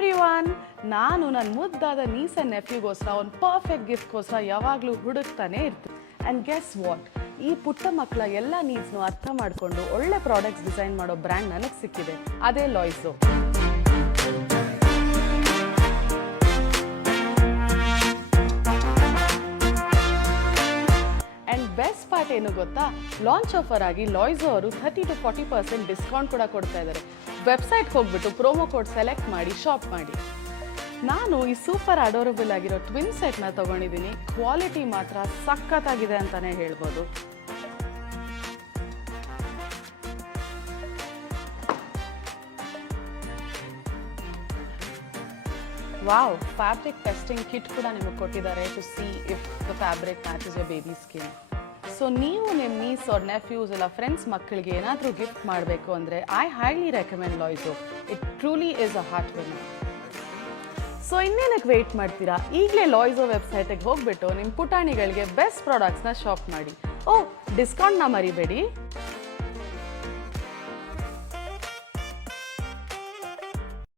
Everyone, ನಾನು ನನ್ನ ಮುದ್ದಾದ ನೀಸ್ ಆ್ಯಂಡ್ ನೆಫ್ಯೂಗೋಸ್ಕರ ಒಂದು ಪರ್ಫೆಕ್ಟ್ ಗಿಫ್ಟ್ಗೋಸ್ಕರ ಯಾವಾಗಲೂ ಹುಡುಕ್ತಾನೆ ಇರ್ತೀನಿ. ಆ್ಯಂಡ್ ಗೆಸ್ ವಾಟ್, ಈ ಪುಟ್ಟ ಮಕ್ಕಳ ಎಲ್ಲ ನೀಡ್ಸ್ನು ಅರ್ಥ ಮಾಡಿಕೊಂಡು ಒಳ್ಳೆ ಪ್ರಾಡಕ್ಟ್ಸ್ ಡಿಸೈನ್ ಮಾಡೋ ಬ್ರ್ಯಾಂಡ್ ನನಗೆ ಸಿಕ್ಕಿದೆ, ಅದೇ ಲಾಯ್ಸೋ. ಆ್ಯಂಡ್ ಬೆಸ್ಟ್ ಪಾರ್ಟ್ ಏನು ಗೊತ್ತಾ, ಲಾಂಚ್ ಆಫರ್ ಆಗಿ ಲಾಯ್ಸೋ ಅವರು 30 to 40% ಡಿಸ್ಕೌಂಟ್ ಕೂಡ ಕೊಡ್ತಾ ಇದ್ದಾರೆ. ವೆಬ್ಸೈಟ್ಗೆ ಹೋಗ್ಬಿಟ್ಟು ಪ್ರೋಮೋ ಕೋಡ್ ಸೆಲೆಕ್ಟ್ ಮಾಡಿ ಶಾಪ್ ಮಾಡಿ. ನಾನು ಈ ಸೂಪರ್ ಅಡೋರಬಲ್ ಆಗಿರೋ ಟ್ವಿನ್ ಸೆಟ್ನ ತೊಗೊಂಡಿದ್ದೀನಿ. ಕ್ವಾಲಿಟಿ ಮಾತ್ರ ಸಖತ್ತಾಗಿದೆ ಅಂತಲೇ ಹೇಳ್ಬೋದು. ವಾವ್, ಫ್ಯಾಬ್ರಿಕ್ ಟೆಸ್ಟಿಂಗ್ ಕಿಟ್ ಕೂಡ ನಿಮಗೆ ಕೊಟ್ಟಿದ್ದಾರೆ to see if the fabric matches your baby skin. So ನೀವು ನಿಮ್ಮ ನೀಸ್ ಆರ್ ನೆಫ್ಯೂಸ್ ಇಲ್ಲ ಫ್ರೆಂಡ್ಸ್ ಮಕ್ಕಳಿಗೆ ಏನಾದರೂ ಗಿಫ್ಟ್ ಮಾಡಬೇಕು ಅಂದರೆ ಐ ಹೈಲಿ ರೆಕಮೆಂಡ್ ಲಾಯ್ಸೋ. It truly is a heart winner. So ಇನ್ನೇನಕ್ಕೆ ವೆಯ್ಟ್ ಮಾಡ್ತೀರಾ, ಈಗಲೇ ಲಾಯ್ಸೋ ವೆಬ್ಸೈಟಿಗೆ ಹೋಗ್ಬಿಟ್ಟು ನಿಮ್ಮ ಪುಟಾಣಿಗಳಿಗೆ ಬೆಸ್ಟ್ ಪ್ರಾಡಕ್ಟ್ಸ್ನ ಶಾಪ್ ಮಾಡಿ. ಡಿಸ್ಕೌಂಟ್ನ ಮರಿಬೇಡಿ.